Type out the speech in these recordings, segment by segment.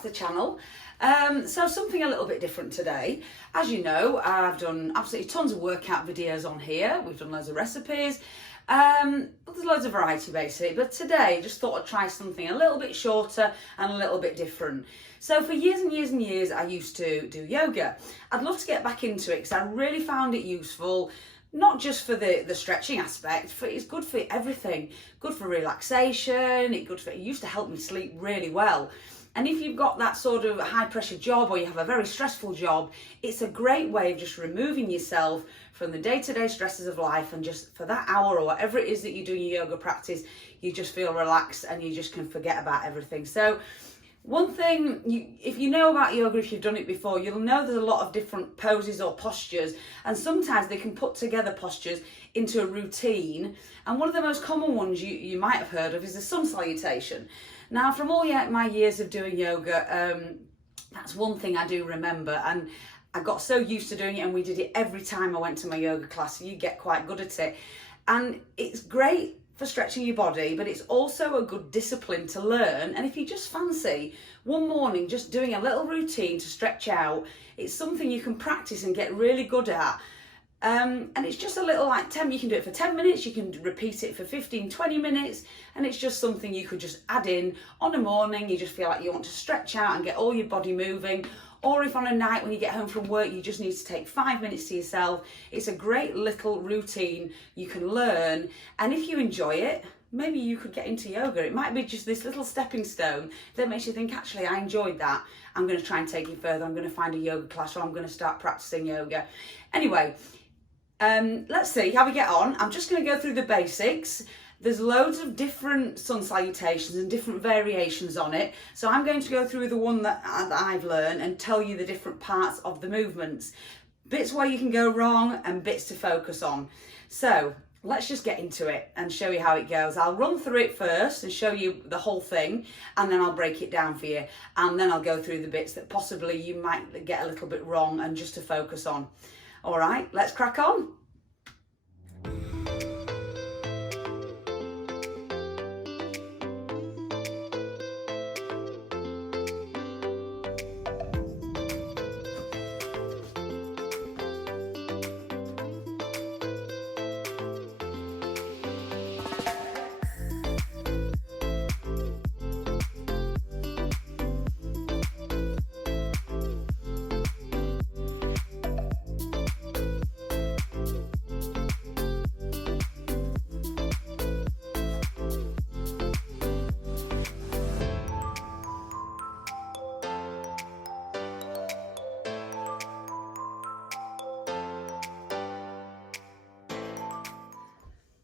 back to the channel. So something a little bit different today. As you know, I've done absolutely tons of workout videos on here. We've done loads of recipes. There's loads of variety basically, but today just thought I'd try something a little bit shorter and a little bit different. So for years and years and years I used to do yoga. I'd love to get back into it because I really found it useful. Not just for the stretching aspect, it's good for everything. Good for relaxation, it used to help me sleep really well. And if you've got that sort of high pressure job or you have a very stressful job, it's a great way of just removing yourself from the day-to-day stresses of life, and just for that hour or whatever it is that you do in your yoga practice, you just feel relaxed and you just can forget about everything. So one thing, if you know about yoga, if you've done it before, you'll know there's a lot of different poses or postures, and sometimes they can put together postures into a routine. And one of the most common ones you might have heard of is the Sun Salutation. Now, from all my years of doing yoga, that's one thing I do remember, and I got so used to doing it, and we did it every time I went to my yoga class. So you get quite good at it, and it's great for stretching your body, but it's also a good discipline to learn. And if you just fancy one morning just doing a little routine to stretch out, it's something you can practice and get really good at. And it's just a little like 10, you can do it for 10 minutes, you can repeat it for 15, 20 minutes, and it's just something you could just add in on a morning. You just feel like you want to stretch out and get all your body moving. Or if on a night when you get home from work, you just need to take 5 minutes to yourself. It's a great little routine you can learn. And if you enjoy it, maybe you could get into yoga. It might be just this little stepping stone that makes you think, actually, I enjoyed that. I'm going to try and take it further. I'm going to find a yoga class, or I'm going to start practicing yoga. Anyway, let's see how we get on. I'm just going to go through the basics. There's loads of different sun salutations and different variations on it. So I'm going to go through the one that I've learned and tell you the different parts of the movements. Bits where you can go wrong and bits to focus on. So let's just get into it and show you how it goes. I'll run through it first and show you the whole thing, and then I'll break it down for you. And then I'll go through the bits that possibly you might get a little bit wrong and just to focus on. All right, let's crack on.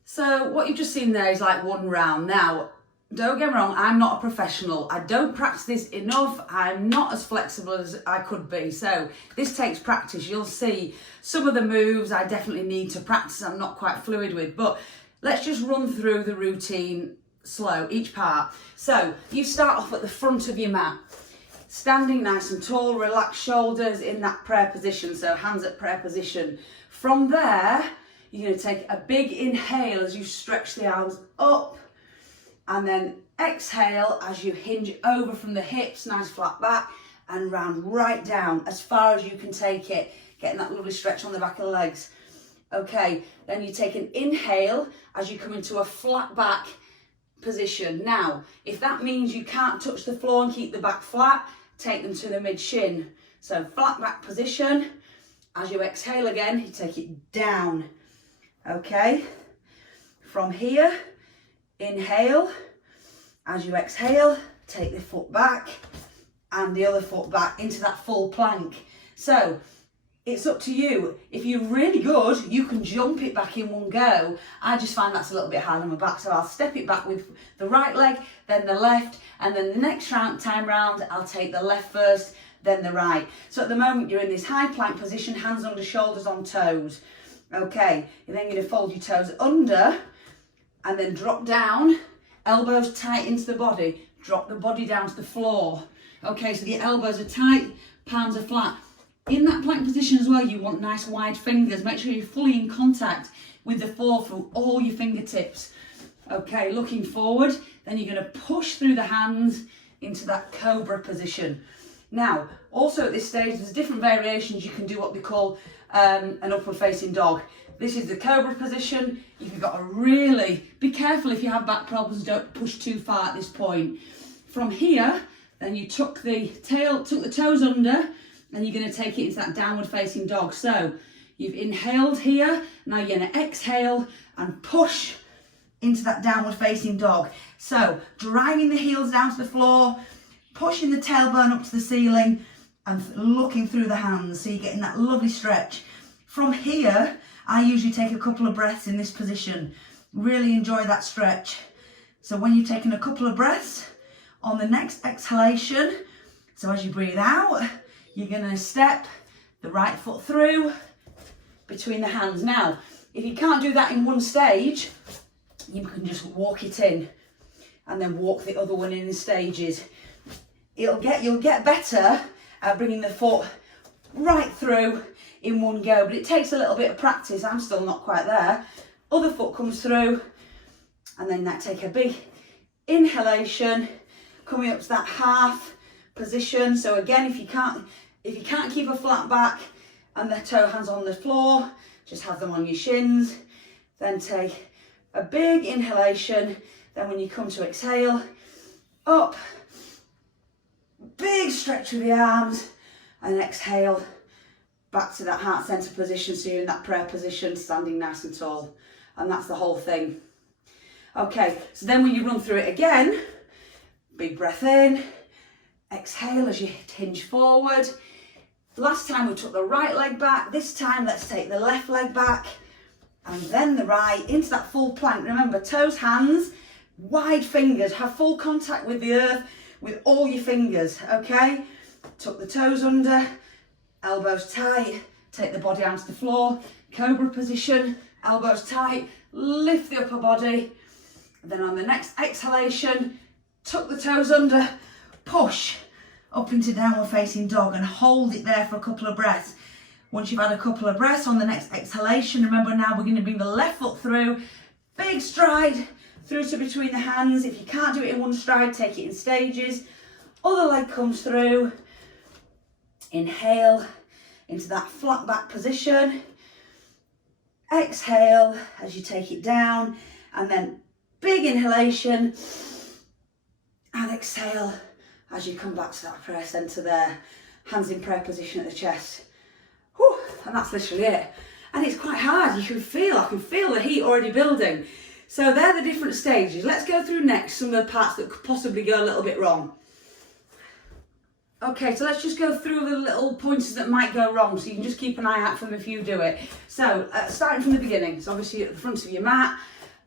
So what you've just seen there is like one round. Now, don't get me wrong, I'm not a professional. I don't practice this enough. I'm not as flexible as I could be. So this takes practice. You'll see some of the moves I definitely need to practice. I'm not quite fluid with, but let's just run through the routine slow, each part. So you start off at the front of your mat, standing nice and tall, relaxed shoulders in that prayer position. So hands at prayer position. From there, you're going to take a big inhale as you stretch the arms up, and then exhale as you hinge over from the hips, nice flat back, and round right down as far as you can take it, getting that lovely stretch on the back of the legs. Okay, then you take an inhale as you come into a flat back position. Now, if that means you can't touch the floor and keep the back flat, take them to the mid shin. So flat back position. As you exhale again, you take it down. Okay, from here, inhale. As you exhale, take the foot back and the other foot back into that full plank. So it's up to you. If you're really good, you can jump it back in one go. I just find that's a little bit hard on my back, so I'll step it back with the right leg, then the left, and then the next time round, I'll take the left first, then the right. So at the moment, you're in this high plank position, hands under shoulders on toes. Okay, you're then going to fold your toes under and then drop down, elbows tight into the body, drop the body down to the floor. Okay, so the elbows are tight, palms are flat. In that plank position as well, you want nice wide fingers. Make sure you're fully in contact with the floor through all your fingertips. Okay, looking forward, then you're going to push through the hands into that cobra position. Now, also at this stage, there's different variations. You can do what they call an upward facing dog. This is the cobra position. You've got to really be careful if you have back problems, don't push too far at this point. From here, then you tuck the toes under, and you're going to take it into that downward facing dog. So you've inhaled here, now you're going to exhale and push into that downward facing dog. So driving the heels down to the floor, pushing the tailbone up to the ceiling and looking through the hands, so you're getting that lovely stretch. From here, I usually take a couple of breaths in this position. Really enjoy that stretch. So when you've taken a couple of breaths, on the next exhalation, so as you breathe out, you're going to step the right foot through between the hands. Now, if you can't do that in one stage, you can just walk it in and then walk the other one in stages. You'll get better at bringing the foot right through in one go, but it takes a little bit of practice. I'm still not quite there. Other foot comes through, and then take a big inhalation, coming up to that half position. So again, if you can't keep a flat back and the toe hands on the floor, just have them on your shins. Then take a big inhalation. Then when you come to exhale, up, big stretch with the arms, and exhale back to that heart center position. So you're in that prayer position, standing nice and tall. And that's the whole thing. Okay, so then when you run through it again, big breath in, exhale as you hinge forward. Last time we took the right leg back. This time let's take the left leg back and then the right into that full plank. Remember, toes, hands, wide fingers, have full contact with the earth with all your fingers, okay? Tuck the toes under, elbows tight, take the body onto the floor, cobra position, elbows tight, lift the upper body. And then on the next exhalation, tuck the toes under, push up into downward facing dog and hold it there for a couple of breaths. Once you've had a couple of breaths, on the next exhalation, remember now we're going to bring the left foot through, big stride through to between the hands. If you can't do it in one stride, take it in stages. Other leg comes through, inhale into that flat back position, exhale as you take it down, and then big inhalation and exhale as you come back to that prayer center there, hands in prayer position at the chest. Whew, and that's literally it. And it's quite hard. I can feel the heat already building. So they're the different stages. Let's go through next some of the parts that could possibly go a little bit wrong. Okay, so let's just go through the little pointers that might go wrong, so you can just keep an eye out for them if you do it. So starting from the beginning, so obviously at the front of your mat,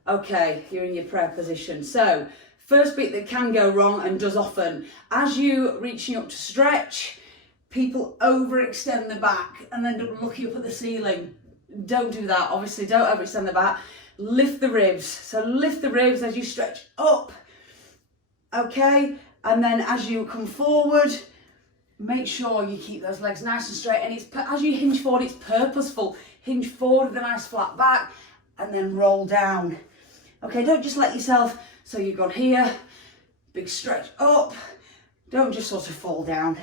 okay, you're in your prayer position. So first bit that can go wrong and does often, as you reaching up to stretch, people overextend the back and end up looking up at the ceiling. Don't do that, obviously, don't overextend the back. Lift the ribs, so lift the ribs as you stretch up, okay? And then as you come forward, make sure you keep those legs nice and straight, and as you hinge forward, it's purposeful. Hinge forward with a nice flat back and then roll down. Okay, don't just let yourself, so you've gone here, big stretch up, don't just sort of fall down.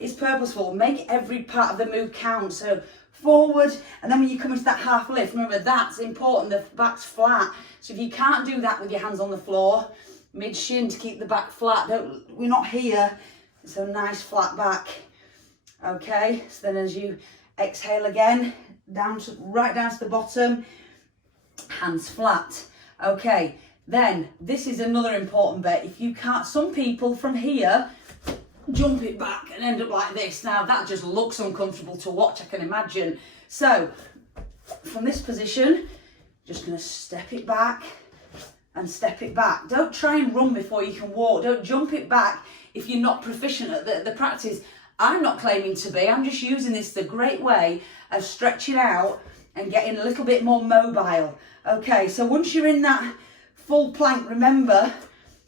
It's purposeful, make every part of the move count. So forward, and then when you come into that half lift, remember that's important, the back's flat. So if you can't do that with your hands on the floor, mid shin to keep the back flat, we're not here, so nice flat back. Okay, so then as you exhale again, right down to the bottom, hands flat. Okay, then this is another important bit. If you can't, some people from here jump it back and end up like this. Now that just looks uncomfortable to watch, I can imagine. So from this position, just going to step it back and step it back. Don't try and run before you can walk. Don't jump it back if you're not proficient at the practice. I'm not claiming to be, I'm just using this as a great way of stretching out and getting a little bit more mobile. Okay, so once you're in that full plank, remember,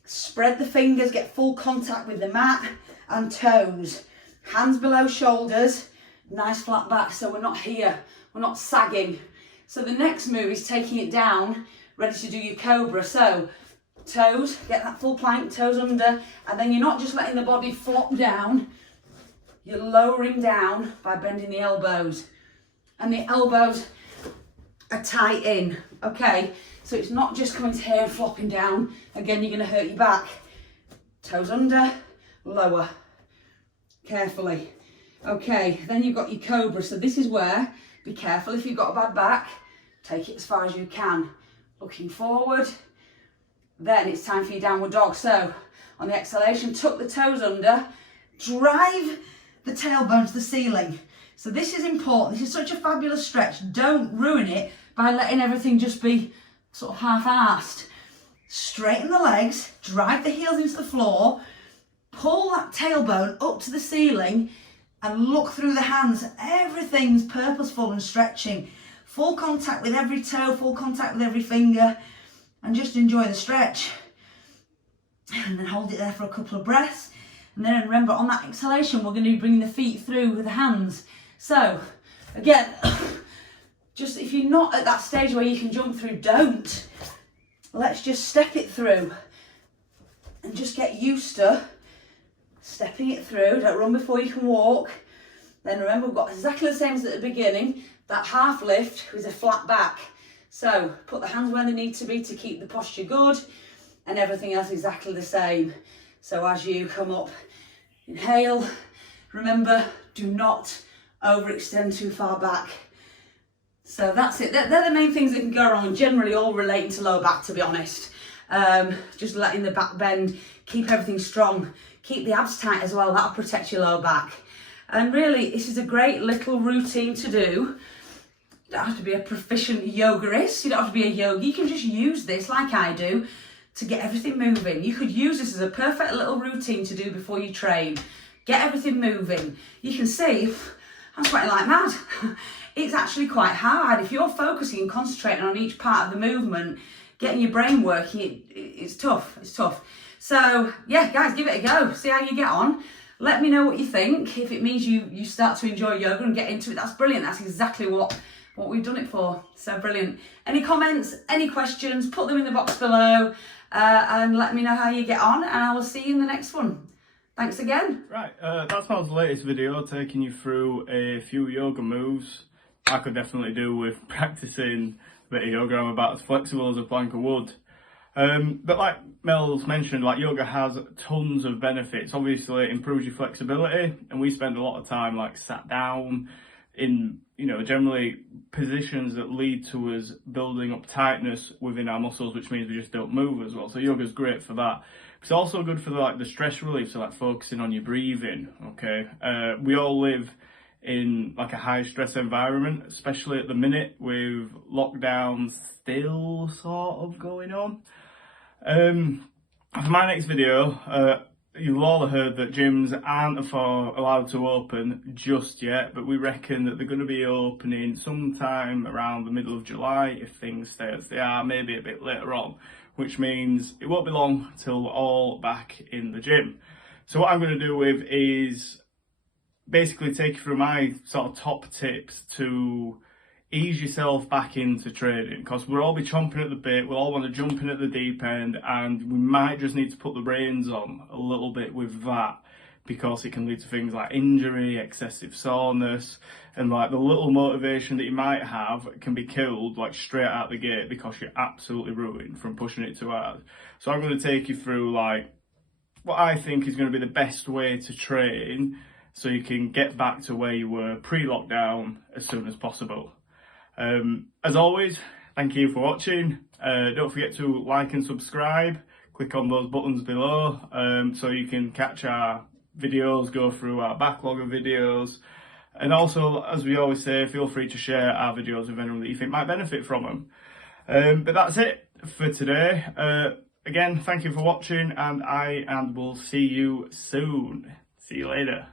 spread the fingers, get full contact with the mat and toes. Hands below shoulders, nice flat back, so we're not here, we're not sagging. So the next move is taking it down, ready to do your cobra. So toes, get that full plank, toes under, and then you're not just letting the body flop down, you're lowering down by bending the elbows. And the elbows are tight in, okay? So it's not just coming to here and flopping down. Again, you're gonna hurt your back. Toes under, lower, carefully. Okay, then you've got your cobra. So this is where, be careful if you've got a bad back, take it as far as you can. Looking forward, then it's time for your downward dog. So on the exhalation, tuck the toes under, drive the tailbone to the ceiling. So this is important. This is such a fabulous stretch. Don't ruin it by letting everything just be sort of half-assed. Straighten the legs, drive the heels into the floor, pull that tailbone up to the ceiling and look through the hands. Everything's purposeful and stretching. Full contact with every toe, full contact with every finger, and just enjoy the stretch. And then hold it there for a couple of breaths. And then remember, on that exhalation, we're going to be bringing the feet through with the hands. So, again, just if you're not at that stage where you can jump through, don't. Let's just step it through and just get used to stepping it through. Don't run before you can walk. Then remember, we've got exactly the same as at the beginning, that half lift with a flat back. So put the hands where they need to be to keep the posture good, and everything else exactly the same. So as you come up, inhale. Remember, do not overextend too far back. So that's it. They're the main things that can go wrong, generally all relating to lower back, to be honest. Just letting the back bend, keep everything strong, keep the abs tight as well. That'll protect your lower back. And really, this is a great little routine to do. You don't have to be a proficient yogaist. You don't have to be a yogi. You can just use this like I do to get everything moving. You could use this as a perfect little routine to do before you train. Get everything moving. You can see, I'm sweating like mad. It's actually quite hard. If you're focusing and concentrating on each part of the movement, getting your brain working, it's tough, it's tough. So yeah, guys, give it a go. See how you get on. Let me know what you think. If it means you start to enjoy yoga and get into it, that's brilliant. That's exactly what we've done it for. So brilliant. Any comments, any questions, put them in the box below and let me know how you get on, and I will see you in the next one. Thanks again. Right, that's Mel's latest video, taking you through a few yoga moves I could definitely do with practicing a bit of yoga. I'm about as flexible as a plank of wood. But like Mel's mentioned, like yoga has tons of benefits. Obviously it improves your flexibility, and we spend a lot of time like sat down in, you know, generally positions that lead to us building up tightness within our muscles, which means we just don't move as well. So yoga's great for that. It's also good for the stress relief, so like focusing on your breathing, okay? We all live in like a high stress environment, especially at the minute with lockdown still sort of going on. For my next video, you've all heard that gyms aren't allowed to open just yet, but we reckon that they're going to be opening sometime around the middle of July if things stay as they are, maybe a bit later on, which means it won't be long till we're all back in the gym. So what I'm going to do with is basically take you through my sort of top tips to ease yourself back into training, because we'll all be chomping at the bit, we'll all want to jump in at the deep end, and we might just need to put the reins on a little bit with that, because it can lead to things like injury, excessive soreness, and like the little motivation that you might have can be killed like straight out the gate because you're absolutely ruined from pushing it too hard. So I'm going to take you through like what I think is going to be the best way to train so you can get back to where you were pre-lockdown as soon as possible. As always, thank you for watching. Don't forget to like and subscribe. Click on those buttons below so you can catch our videos, go through our backlog of videos. And also, as we always say, feel free to share our videos with anyone that you think might benefit from them. But that's it for today. Again, thank you for watching, and we'll see you soon. See you later.